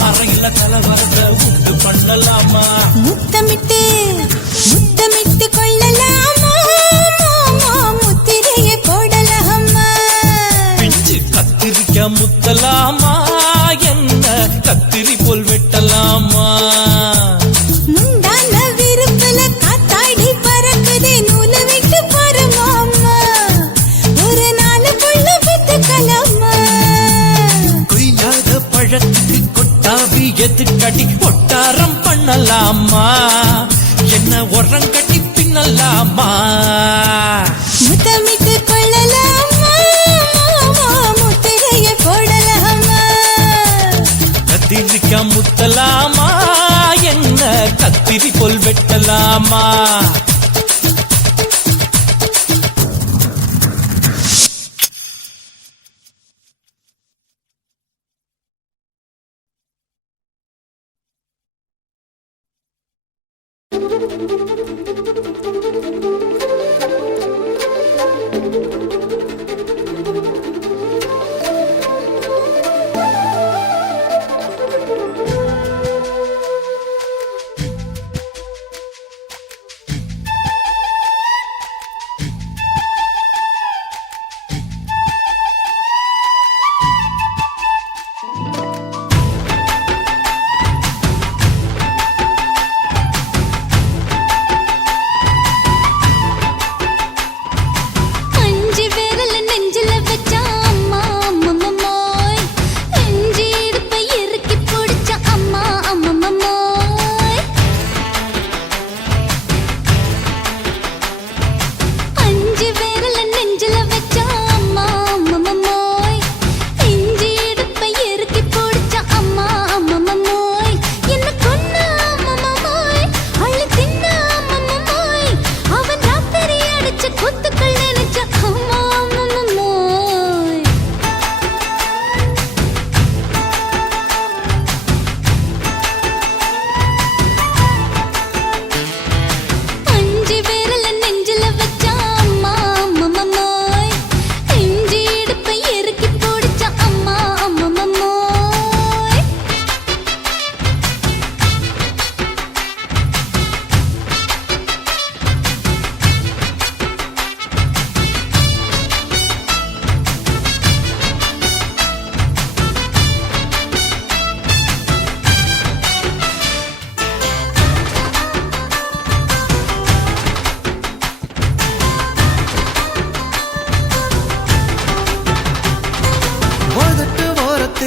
அறையில கலவரத்தை உண்டு பண்ணலாமா முத்தமிட்டு முத்தமிட்டு கொள்ளலாமா மாமா முத்திரையை போடலாமா பிஞ்சு கத்திரிக்கா முத்தலாமா என்ன கத்திரி போல் வெட்டலாமா முந்தான விருப்பல காத்தாடி பறக்குதே நூலை விட்டு பாரு மாமா ஒரு நாள் புள்ள பெத்துக்கலாமா கொய்யாத பழத்துக்கு கொட்டாவி எதுக்கடி ஒட்டாரம் பண்ணலாமா என்ன உரம் கட்டி பின்னலாமா முத்தமிட்டு கொள்ளலாமா மாமா முத்திரையை போடலாமா கத்திரிக்கா முத்தலாமா என்ன கத்திரி போல் வெட்டலாமா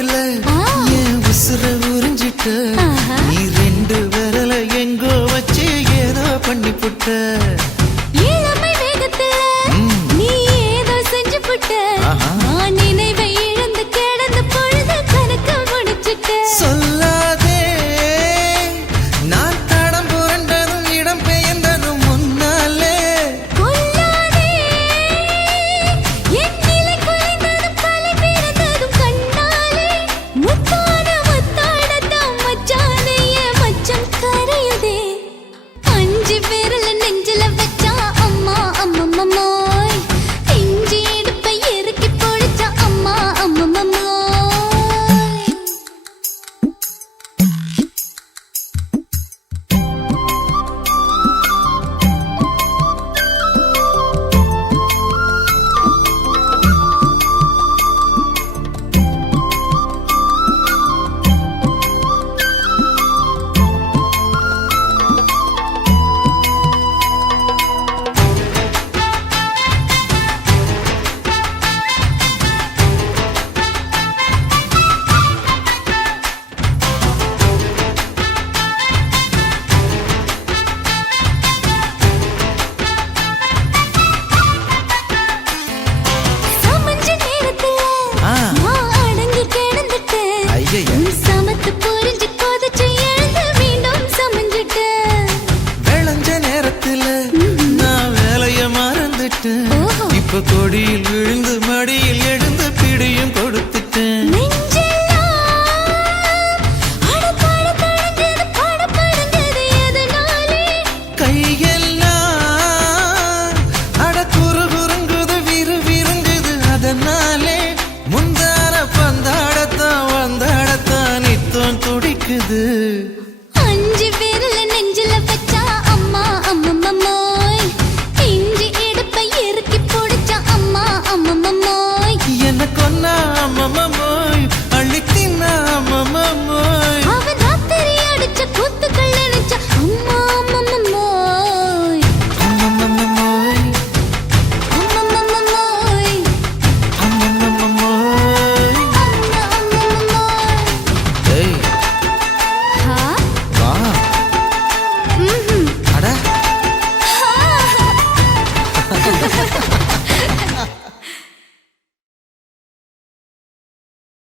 கோவத்துல என் உசுர உறிஞ்சிட்ட நீ 2 விரல எங்கோ வச்சு ஏதோ பண்ணி புட்ட